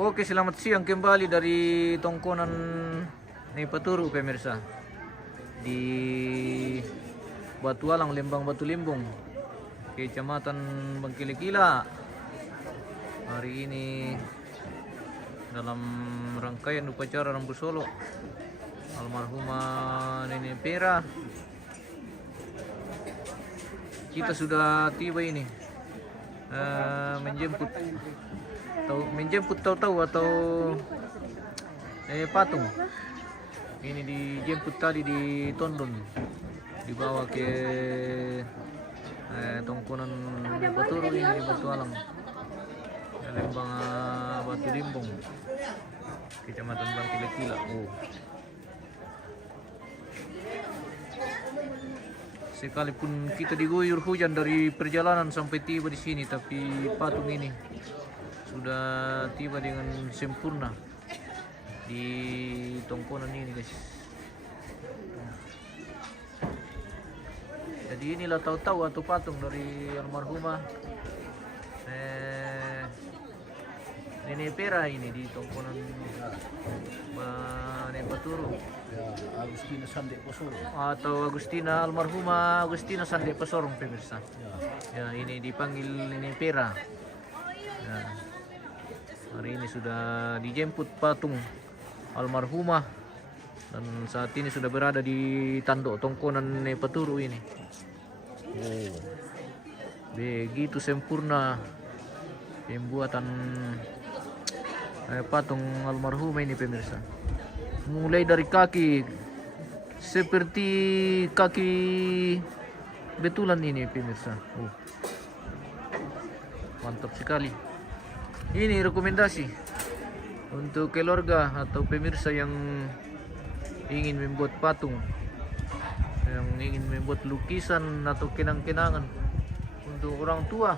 Oke, selamat siang kembali dari tongkonan Nepaturu pemirsa di Batu Alang, Lembang Batu Limbung, Kecamatan Bangkili-Kila. Hari ini dalam rangkaian upacara Rambu Solo almarhumah Nenek Pera, kita sudah tiba ini menjemput tahu-tahu atau patung ini dijemput tadi di Tondon, dibawa ke tongkonan Nepaturu ini di Batu Alang, Lembang Batu Limbung, Kecamatan Bangkili-Kila. Sekalipun kita diguyur hujan dari perjalanan sampai tiba di sini, tapi patung ini sudah tiba dengan sempurna di tongkonan ini, guys. Jadi inilah tahu-tahu atau patung dari almarhumah Nenek Pera ini di tongkonan Nepaturu. Ya, Agustina Sande Posorong. Atau Agustina, almarhumah Agustina Sande Posorong pemirsa. Ya, ini dipanggil Nenek Pera. Ya, hari ini sudah dijemput patung almarhumah dan saat ini sudah berada di tanduk tongkonan Nepaturu ini. Begitu sempurna pembuatan patung almarhumah ini pemirsa. Mulai dari kaki seperti kaki betulan ini pemirsa. Mantap sekali. Ini rekomendasi untuk keluarga atau pemirsa yang ingin membuat patung, yang ingin membuat lukisan atau kenang-kenangan untuk orang tua,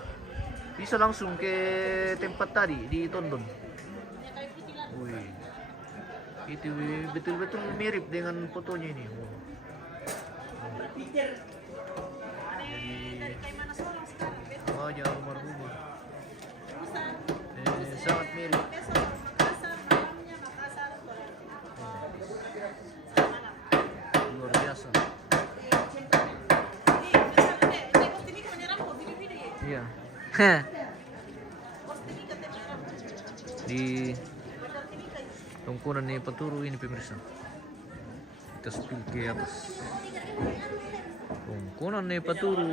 bisa langsung ke tempat tadi di Tondon. Itu betul-betul mirip dengan fotonya ini. Jadi wajah almarhumah sangat mirip. Luar biasa. Iya. Di tongkonan Nepaturu ini pemirsa, kita spill ke atas. Tongkonan Nepaturu,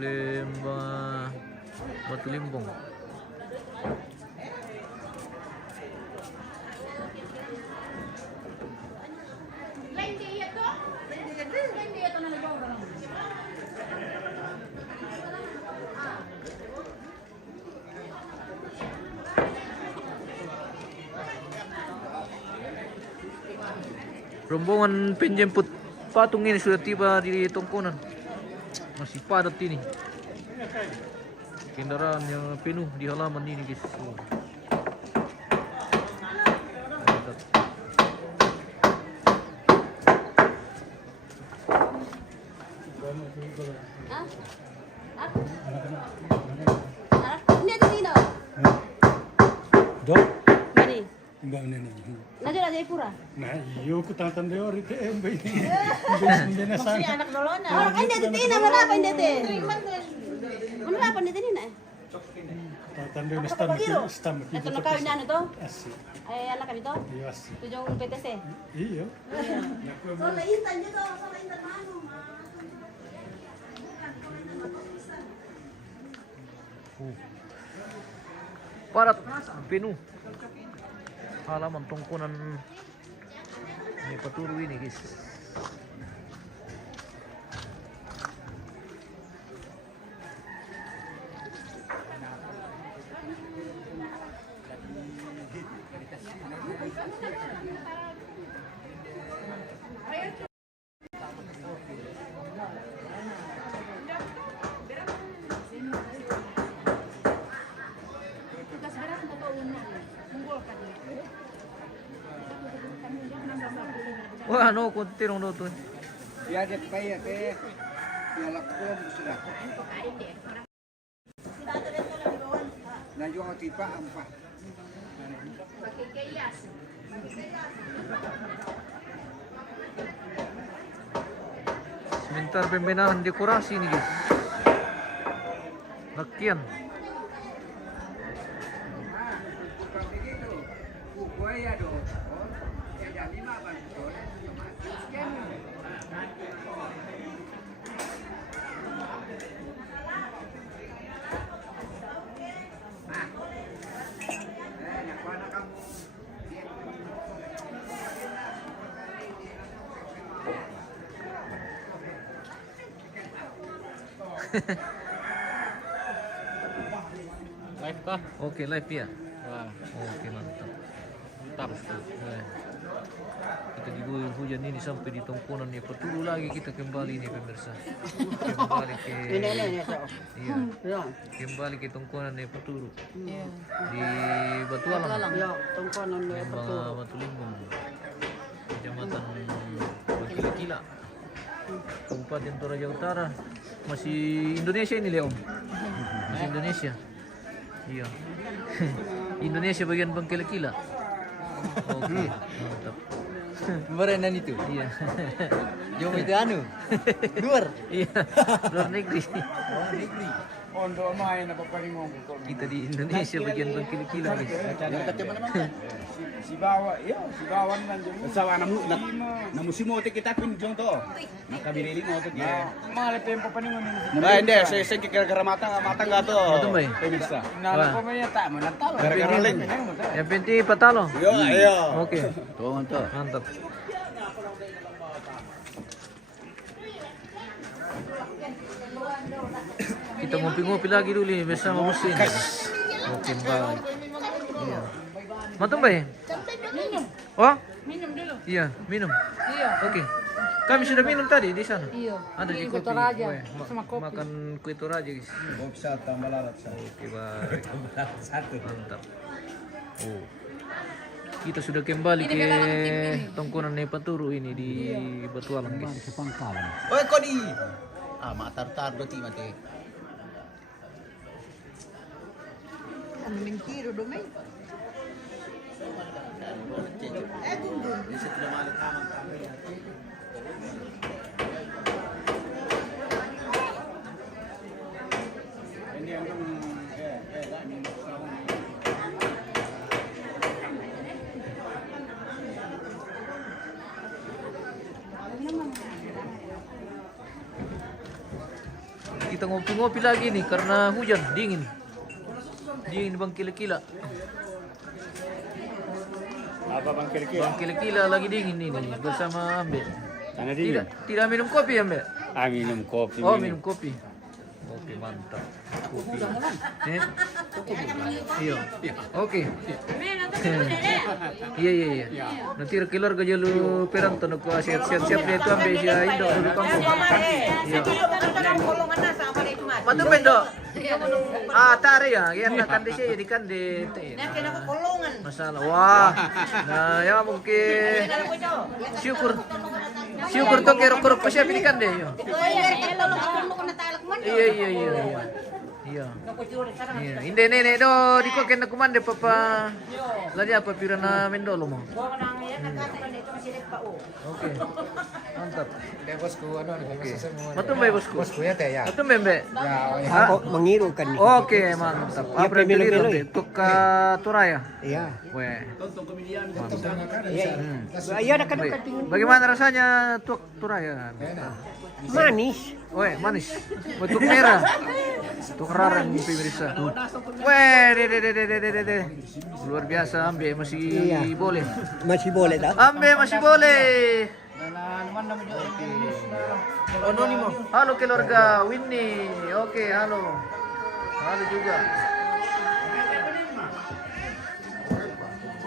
Lembang Batu Limbung. Rombongan penjemput patung ini sudah tiba di tongkonan. Masih padat ini. Kendaraan yang penuh di halaman ini, guys. Nanti ada Jayapura. Nah, iyo ko tatanda ori ke MB ini. Maksudnya anak dolonya. Orang kan dia titina, mana apa dia teh? Mana apa dia titina? Tatanda na stam. Ito na kawin na to? Asi. Ay anak kami to? Iyo asi. Ito yung PTC. Iyo. So laintan dito, so laintan mano. Padat, penuh halaman tongkonan Nepaturu ini, guys. Wah, no, konti nung doon. Ya dia kaya teh ya lakukan sudah. Nah juga tipe apa? Sebentar pembenahan dekorasi nih guys. Lakian. Buaya dong. Ya jadi mah Bang. Live kah? Oke, live ya. Wah, Oke, mantap. mantap. Nah, kita diguyur hujan ini sampai di tongkonan ya. Peturu lagi kita kembali nih pemirsa. Kembali ke iya. Kembali ke tongkonan nih Peturu. Di Batualang. Ya, tongkonan ya betul. Batulimbung. Kecamatan Bangkila-Kila. Kabupaten Toraja Utara. Masih Indonesia ini Leom. Masih Indonesia. Iya. Indonesia bagian Bangkila-Kila. Oke, mantap. Berenang itu. Iya. Jom itu anu. Luar. Iya. Luar negeri. Ondo main apa paling mau Kita di Indonesia bagian Bangkila-Kila guys. si bawa ya si bawan nanti Sa na musimo te kita pin jong to. Nakabirili mo to ya mahal tempo paningon ini Nah, hindi sa gara-gara matang gato. Matang ba eh? Pemirsa. nala ko may tak mo natalo Gara-gara link. Yang penting patalo. Yo, ayo. Oke, Tuh, to. mantap. Kita ngopi-ngopi lagi dulu nih bersama Bos ini. Oke, baik. Iya. Matang ba eh? Oh? Minum dulu. Iya, minum. Iya. Oke. Kami sudah minum tadi di sana. Iya. Ada di Di kopi. Toraja, Weh, sama kopi. Makan kue Toraja guys. Kopi sa tambah larat sa. Oke, baik. Satu. Mantap. Oh. Kita sudah kembali ke tongkonan Nepaturu ini di Batualang guys. Oy, kodi. Ah, matar-tar berarti mati. Ang mentiro dumay. Kita ngopi-ngopi lagi nih karena hujan dingin. Dingin di Bangkila-Kila. Apa bang kira-kira? Bangkila-Kila lagi dingin ini bersama Ambe. Sana Tidak minum kopi Ambe. Ah, minum kopi. Oh, minum kopi. Oke, mantap. Kopi. Iya. Oke. Iya. Nanti keluarga jalu perang tanah ku siap-siap dia itu ambil si Indo dulu kampung. Iya. Matu bendo. Tari ya, yan na kandi siya di kandi. Masalah. Wah. Nah, ya mungkin syukur to kerok-kerok pa siya binikan deh. Iya. Iya. Hindi nene do di ko ken kumande papa. Lagi apa pirana mendolo mo. Oke. Mantap. deh bosku anu Oke. Matumbay bosku. bosku ya teh ya Matumbay mbe. ya Ako mangiru kan ni. Oke, mantap. Apa pilih untuk ke Turaya? Iya. Weh. Iya ada kan Bagaimana rasanya Turaya? manis. Weh, manis. Bentuk merah. Tukeran nih pemirsa. Weh, de. Luar biasa, Ambe masih boleh. Masih boleh dah. Ambe masih boleh. Halo keluarga Winnie. Oke, halo. Halo juga.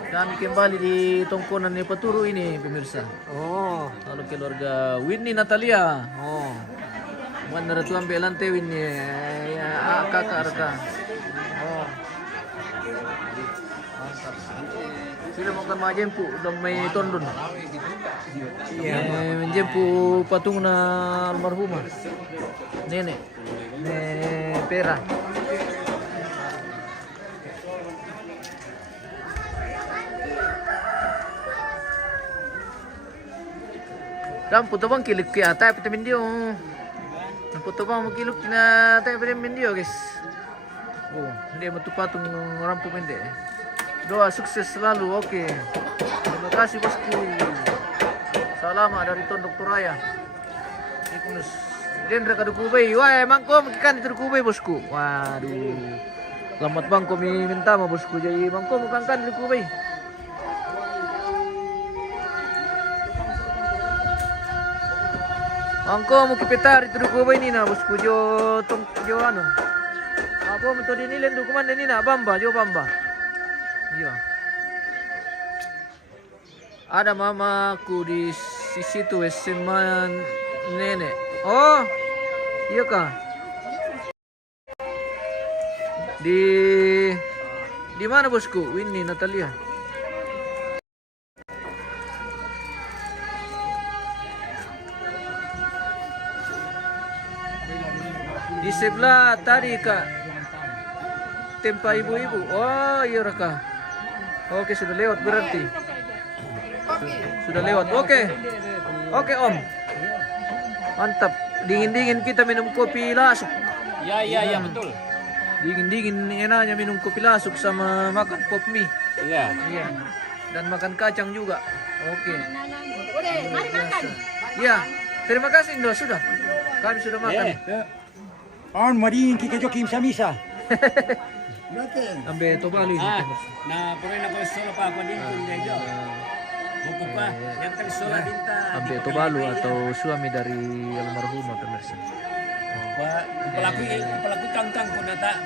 Kami kembali di tongkonan Nepaturu ini pemirsa. Oh. Halo keluarga Winnie Natalia. Oh. Mana ratu ambil lantai Winnie. Ya, kakak reka. Oh. Mantap. Sudah makan majempu, udah may tondon. Iya. Menjempu patung na almarhumah. Nenek. Nenek Pera. Dan puto bang kilik kaya tayo vitamin D oh. Puto bang makilok na tayo vitamin D oh guys. Oh, hindi matupatong rampo hindi. Doa sukses selalu, oke. Terima kasih bosku. Salamat dari Tondok Turaya. Ikunus. Dendra kadu kubay. Wah, emang kau makan itu kubay bosku. Waduh. Lambat bang kau minta sama bosku jadi bang kau makan itu kubay. Bang kau mau kipetar itu kubay ni na bosku jo ano. Ako mo to dinilen do kumanda ni na Bamba, jo Bamba. Iya. Ada mamaku di situ SMA nenek. Oh, iya kah? Di mana bosku? Winnie Natalia. Di sebelah tadi kak. Tempat ibu-ibu. Oh, iya Raka. Oke, sudah lewat berarti. Sudah lewat. Oke. Oke, Om. Mantap. Dingin-dingin kita minum kopi lasuk. Iya betul. Dingin-dingin enaknya minum kopi lasuk sama makan pop mie. Iya. Iya. Dan makan kacang juga. Oke. Udah, mari makan. Iya. Terima kasih Indo sudah. Kami sudah makan. On maring kika jokim sa misa. Ambe Tobalu ini. Na pernah nak solo pa ako din kung medyo. Buku pa, yang kali solo dinta. Ambe Tobalu atau suami dari almarhumah pemirsa. Pelaku kangkang ko na ta.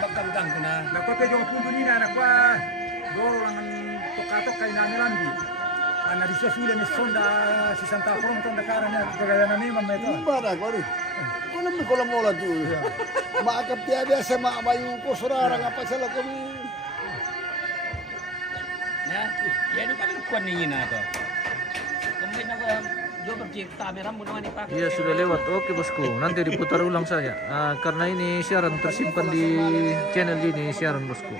Magkangkang ko na. Nakote jo pundu ni na nakwa. Doro lang tokatok kay na nilandi. Ana di sule me sonda si Santa Pronto da cara niya kagaya na ni mamay to. Bara ko rin. Ano mo ko lang mola tu. Maakap dia biasa mak mayu ko surara ngapa salah kami. Ya, ya itu kan kuan ni na to. Kemudian ako jo pergi kamera mo naman ipak. Iya sudah lewat. Oke bosku, nanti diputar ulang saja. Karena ini siaran tersimpan di channel ini siaran bosku.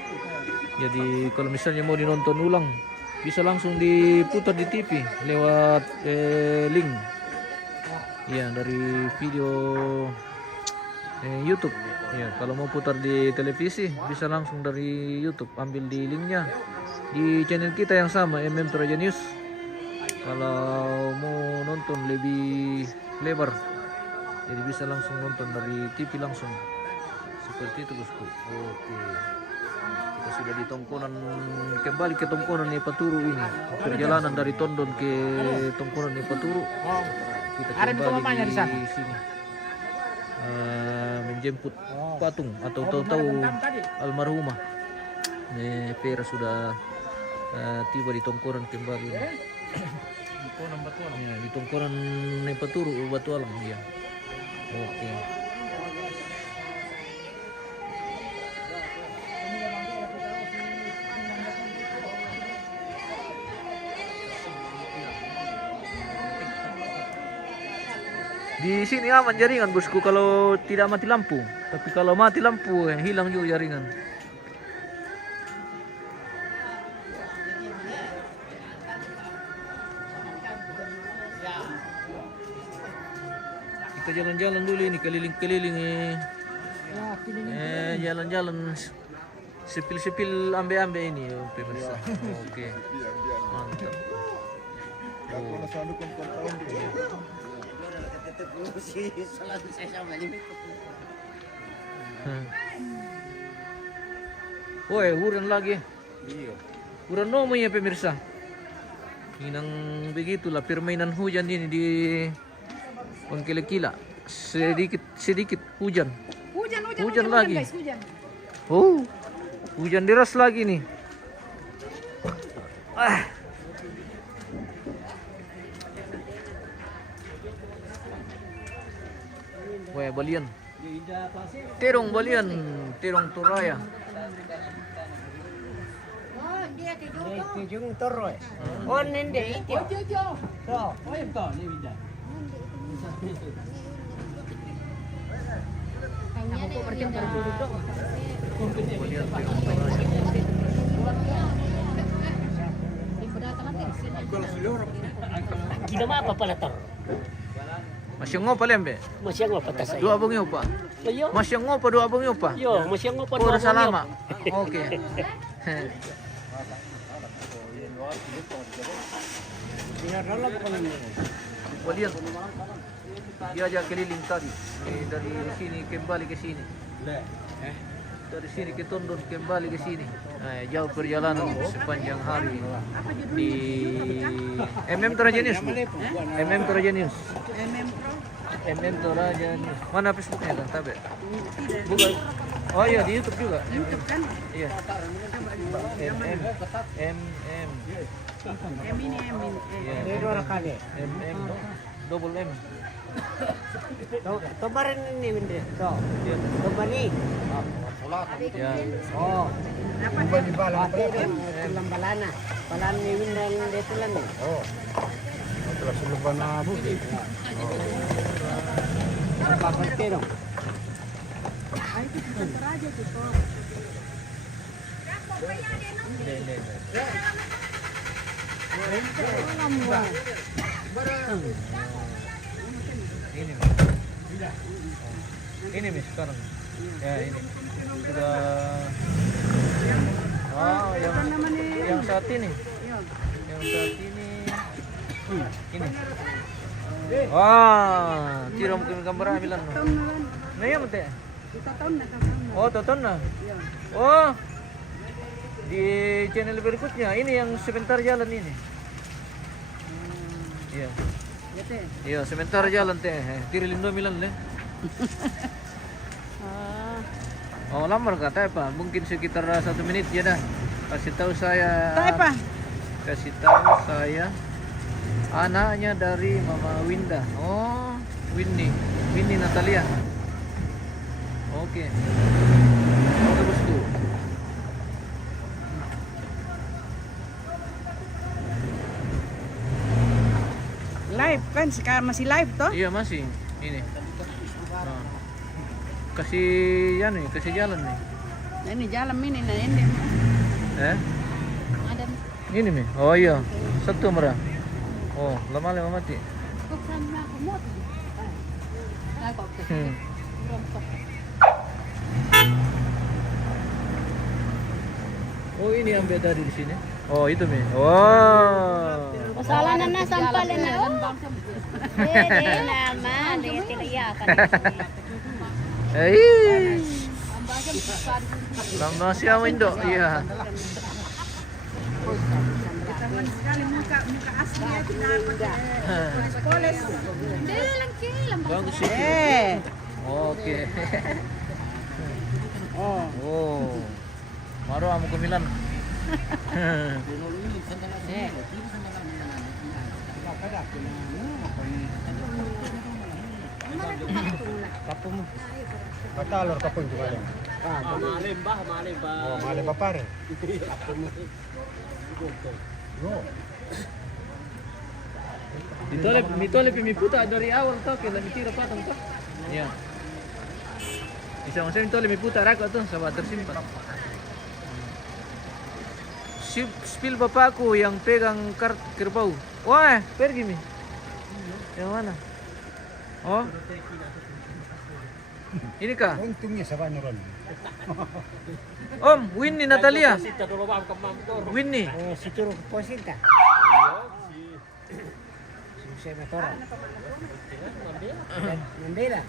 Jadi kalau misalnya mau dinonton ulang, bisa langsung diputar di TV lewat link. Iya dari video YouTube. Ya kalau mau putar di televisi bisa langsung dari YouTube, ambil di linknya di channel kita yang sama MM Toraja News. Kalau mau nonton lebih lebar, jadi bisa langsung nonton dari TV langsung. Seperti itu bosku. Oke. Kita sudah di Tongkonan, kembali ke Tongkonan Ipaturu ini. Perjalanan dari Tondon ke Tongkonan Ipaturu. Kita kembali di sini. Menjemput patung atau tahu-tahu almarhumah. Pera sudah tiba di Tongkonan kembali. Ya, di Tongkonan Ipaturu Batualang dia. Oke. Di sini aman jaringan bosku kalau tidak mati lampu. Tapi kalau mati lampu hilang juga jaringan. Kita jalan-jalan dulu ini keliling-keliling jalan-jalan sepil-sepil ambe-ambe ini pemirsa. Oke. Mantap. Woi, hujan lagi. Hujan nomo ya pemirsa. Inang begitulah permainan hujan ini di Pangkila-kila. Sedikit hujan. Hujan lagi. Guys, hujan. Oh, hujan deras lagi nih. Wah, balian. Terong balian, terong Turaya. Oh, dia tidur. Tijung toroy. Oh, nende itu. Kamu kok pergi berduduk dong. Balian terong Turaya. Kita mah apa palator? Masih ngopa lembe. Masih ngo patas. Dua abang yo pa. Yo, Masih ngopa dua abang yo pa. yo, masih ngo pa. Puro salama. Oke. Walian. Dia aja keliling tadi. Dari sini kembali ke sini. Dari sini ke Tondon kembali ke sini. Nah, jauh perjalanan sepanjang hari di MM Toraja News. Bu. MM Toraja News. MM Toraja News. Mana Facebooknya kan? Tabe. Bukan. Oh iya di YouTube juga. YouTube kan? Iya. MM. MM. M ini. Iya. MM. Double M. Kemarin ini bende. So, Iya. kembali. Ya. Oh, Iba di balang tulang balana. Balan ni windan detulan ni. Oh. Telah suluban na budi. Apa pertero? Ini mis sekarang. Ya ini. Sudah. Oh, yang saat ini. Yang saat ini. Ini. Wah, tiro mo kami gambar bilang. Nah, ya mate. Oh, toton na. Oh. Di channel berikutnya ini yang sebentar jalan ini. Iya. Iya, sebentar jalan teh. Tirilindo milan le. Oh, lamar kata apa? Mungkin sekitar 1 menit ya dah. Kasih tahu saya. Apa? Kasih tahu saya anaknya dari Mama Winda. Oh, Winnie Natalia. Oke. Oh, bagus tuh. Live kan sekarang masih live toh? Iya masih. Ini. Nah. Kasih kasih jalan nih. Nah, ini jalan ini nah ini. Eh? Ada Ini nih. Oh iya. Satu merah. Oh, lama mati. Hmm. Oh, ini yang beda di sini. Oh, itu nih. Wow. Masalanan na sampalin na. Dede naman, dede tiriyakan. Eh. Lama siya Indo. Iya. Bagus sih. Oke. Oh. Maro amo ke Milan. Kapung. Patalor kapung juga ya. Malim ba? Oh, mali pa pare. Yo. Mitole pimiputa dari awal to kaya mitira patong to. Iya. Bisa masih mitole miputa rako to sa tersimpan. Spill bapakku yang pegang kerbau. Wah, pergi mi. Yang mana? Oh. Ini kah? Untungnya sa banyoran. Om, Winnie Natalia. Sita dulu ba ka mamtor. Winnie. Situro ko posinta. Saya motor. Mandela.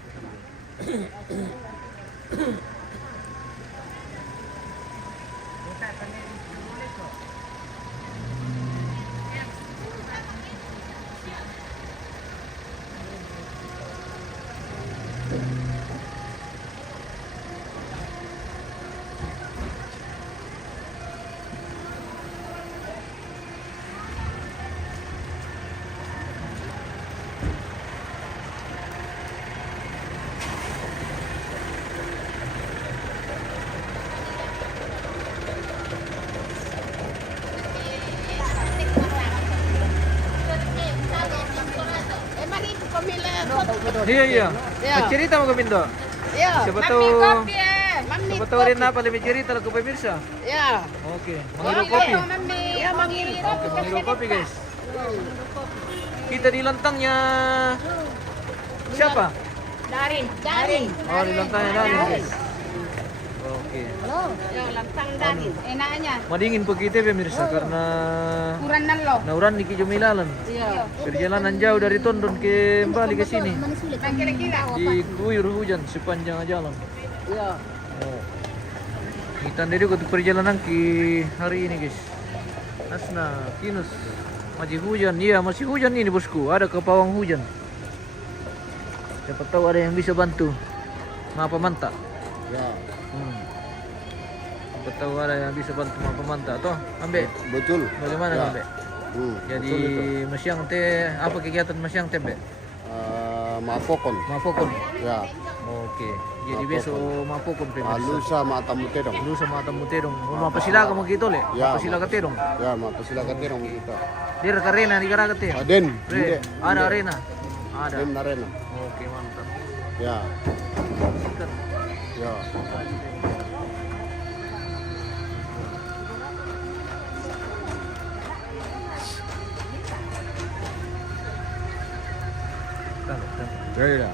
Iya. Cerita mau ke Mindo. Iya. Siapa tahu rin apa lebih cerita ke pemirsa. Ya. Oke, menghirup kopi. Ya, mangiru Oke, menghirup kopi guys. kita di lantangnya siapa? Darin. Oh, di lantangnya Darin, guys. Oke. Yo, lantang Darin. Enaknya. Madingin po kita pemirsa karena Kurang nalo. nauran di Kijomilalan. Iya. Perjalanan jauh dari Tondon kembali ke sini. Kira-kira Diguyur hujan sepanjang jalan. Iya. Oh. Kita dari untuk perjalanan ke hari ini, guys. Asna, kinus. Masih hujan, iya masih hujan ini bosku. Ada kepawang hujan. Siapa tahu ada yang bisa bantu. Mapa manta. Ya, Siapa tahu ada yang bisa bantu mapa manta toh, Ambe. betul. Bagaimana Ya. Ambe? Jadi betul itu. masyang teh apa kegiatan masyang teh, Be? Mapokon. Mapokon. Ya, Oke. Jadi Mapokon. besok mapokon pemirsa. alusa matamu terong. Lu sama tamu terong. Mau pasila ka mo kito le. Ya. Pasila ka terong. Ya, mapasilakan terong kita. Dir karena di karagat te. Aden, Re, ada arena. Ada. Aden arena. Oke, mantap. Ya, Sikat. ya. Taruh, taruh. Ya.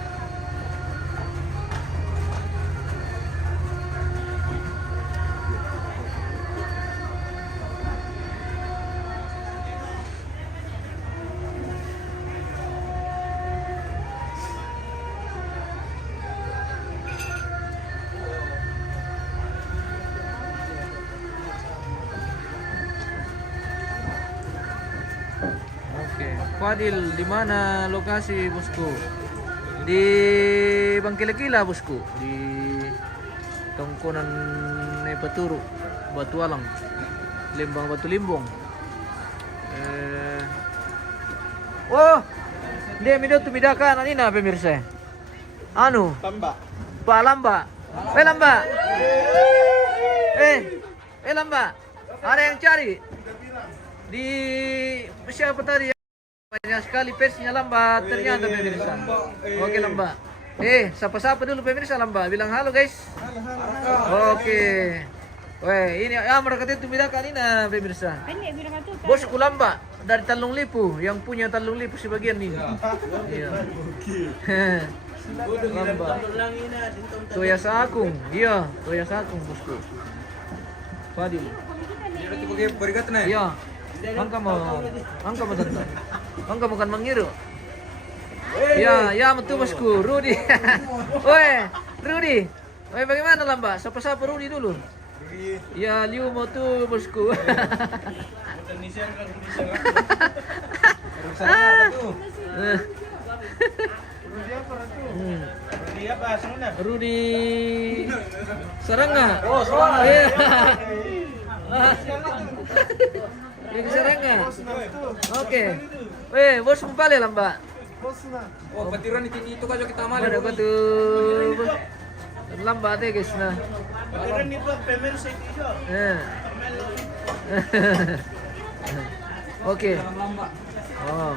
Oke. Fadil, di mana lokasi bosku? Di Bangkila-Kila bosku. Di Tongkonan Nepaturu, Batu Alang, Lembang Batu Limbong. Oh, dia midot tumidakan ani na pemirsa. Anu? Tamba. Pak Lamba. Lamba. Lamba. Ada yang cari di siapa tadi? Banyak sekali persnya Lamba ternyata pemirsa. Oke Lamba. Sapa-sapa dulu pemirsa Lamba. Bilang halo guys. Oke. Weh, ini mereka itu bedakan ini pemirsa. Pendek bilang itu. Bosku Lamba dari Talung Lipu, yang punya Talung Lipu sebagian ini. Iya. Lamba. Toya Sakung, iya, Toya Sakung bosku. Fadil. Iya. Angka mo tanda. Angka mo kan mangiru. Ya betul bosku, Rudi. Weh, Rudi. Weh, bagaimana Lamba? Sapa-sapa Rudi dulu. Ya, liu mo tuh bosku. Rudi Saranga. Oh, Saranga. Iya. Rudi Saranga. Oke. Weh, bos pale Lamba. Oh, patiran itu kajo kita mali. Ada batu Lamba deh guys nah. Oke. Oh.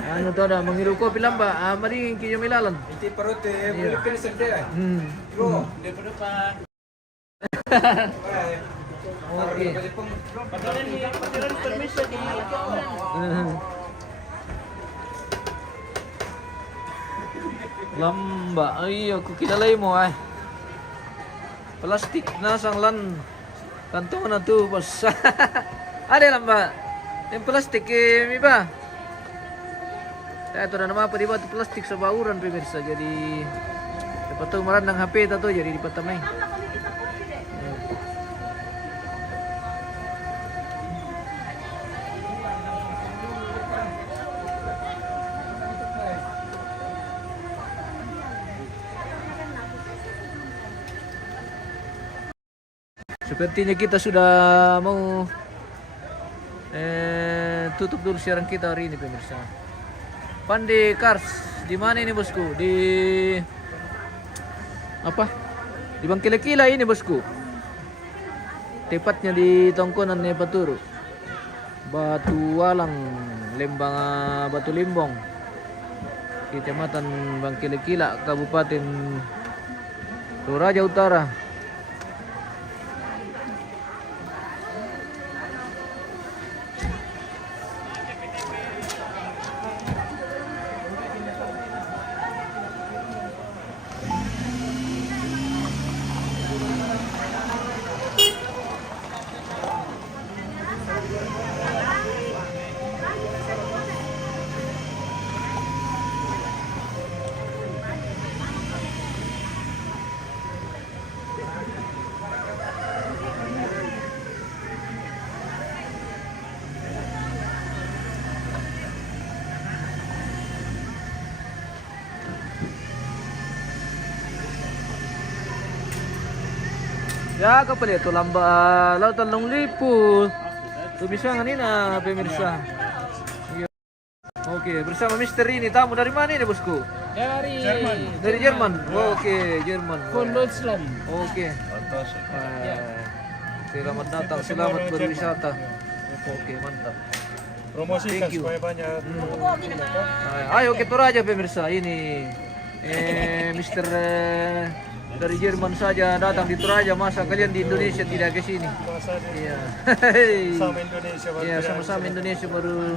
Ano to da mangiru kopi Lamba. Mari kiyo milalan. Iti parote, Philippines sente. Bro, de pa. Oke. Patiran permission di Lamba, ay aku kilala mo ay. Plastik na sanglan. Kanto na tu bos. Ada Lamba. Yang plastik mi ba? Ito na naman pa diba plastik sa bauran pemirsa. Jadi dapat tuh maran ng HP ito jadi dipatamay. Sepertinya kita sudah mau tutup dulu siaran kita hari ini pemirsa. Pandi Cars, di mana ini bosku? Di apa? Di Bangkila-Kila ini bosku. Tepatnya di Tongkonan Nepaturu, Batu Alang, Lembang Batu Limbong, Kecamatan Bangkila-Kila, Kabupaten Toraja Utara. Ya kapal itu lautan Long Lipu. Tumisangan ini pemirsa. Iya. Oke, bersama Mister ini tamu dari mana ini bosku? Dari Dari Jerman. Oke, Jerman. Von Deutschland. Oke. Selamat datang, selamat berwisata. Oke, mantap. Promosikan Thank you. supaya banyak. Ayo kita aja pemirsa ini. Mister dari Jerman saja datang di Toraja, masa kalian di Indonesia tidak ke sini? Iya. Sama Indonesia baru Iya, tidak sama-sama Indonesia baru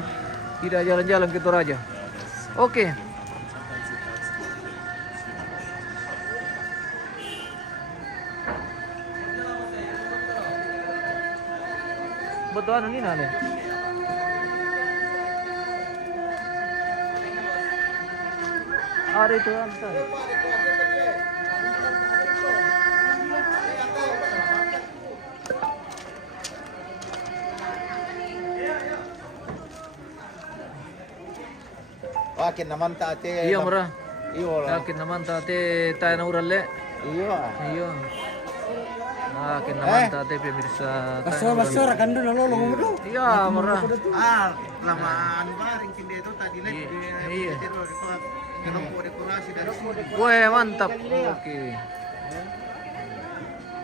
tidak jalan-jalan ke Toraja. Oke. Betul anu ini nane. Ada itu antar. Akin naman tate. Iya murah. Iyo lah. Yakin naman tate tayo na uralle. Iyo. Iyo. Yakin naman tate pemirsa. Basura kan doon nalolong mo doon. Iya murah. Lamaan ba rin hindi ito tadi Iya. dekorasi dari sini. Wah mantap. Oke.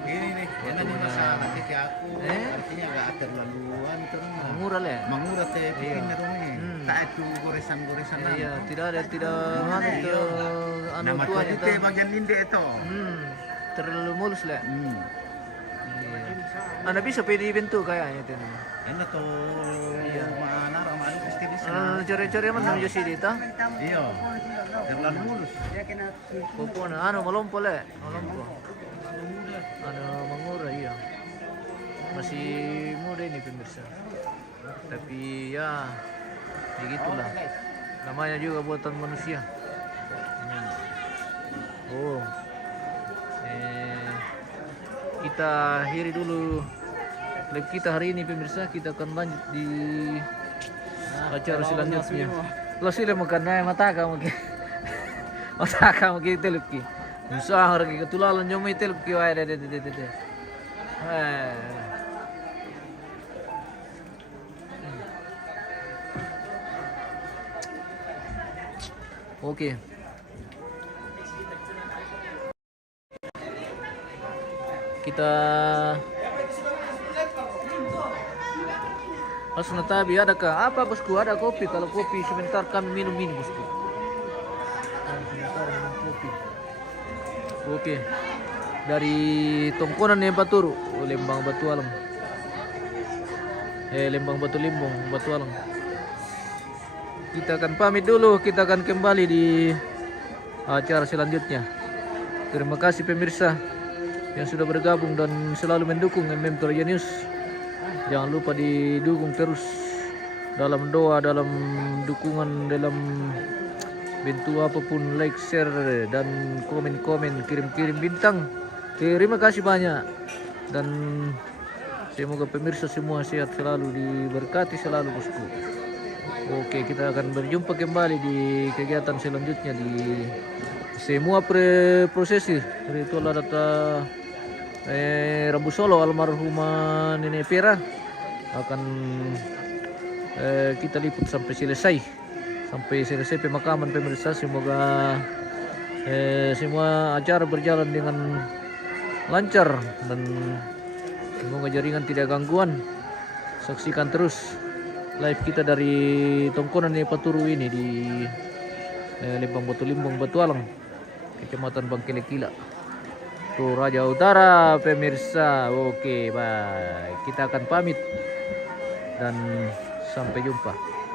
Ini nih, ini nih masalah kaki aku. Artinya agak terlaluan terus. Murah le. Mangura teh bikin rumahnya. Tak itu goresan-goresan. Iya, tidak ada anu tuh anu Nama tuanya itu tuh. bagian ninde itu. Terlalu mulus le. Iya. Anda bisa pilih bentuk kayaknya tuh. Ano to? Iya. Mana ramai pasti bisa. Cari-cari mana menuju sini ta? Iya. Terlalu mulus. Popon anu melompo le, melompo. Anu mengura iya. Masih muda ini pemirsa. Tapi ya begitulah. Namanya juga buatan manusia. Oh. Kita akhiri dulu live kita hari ini pemirsa. Kita akan lanjut di acara selanjutnya. Lo sila makan na mata ka magi. Mata ka magi telep ki. Usaha lagi ketulalan nyo may telep ki wae de. Oke. Kita harus natabi adakah apa bosku, ada kopi, kalau kopi sebentar kami minum ini bosku. Sebentar minum kopi. Oke. Dari Tongkonan yang Paturu, Lembang Batu Alang. Lembang Batu Limbong, Batu Alang. Kita akan pamit dulu, kita akan kembali di acara selanjutnya. Terima kasih pemirsa yang sudah bergabung dan selalu mendukung MM Toraja News. Jangan lupa didukung terus dalam doa, dalam dukungan, dalam bentuk apapun, like, share, dan komen-komen, kirim-kirim bintang. Terima kasih banyak dan semoga pemirsa semua sehat selalu, diberkati selalu bosku. Oke, kita akan berjumpa kembali di kegiatan selanjutnya di semua prosesi ritual adat Rabu Solo almarhumah Nenek Pera akan kita liput sampai selesai pemakaman pemirsa. Semoga semua acara berjalan dengan lancar dan semoga jaringan tidak gangguan. Saksikan terus live kita dari Tongkonan Paturu ini di Lembang Batu Limbong, Batu Alang, Kecamatan Bangkelekila, Toraja Utara pemirsa. Oke, bye. Kita akan pamit dan sampai jumpa.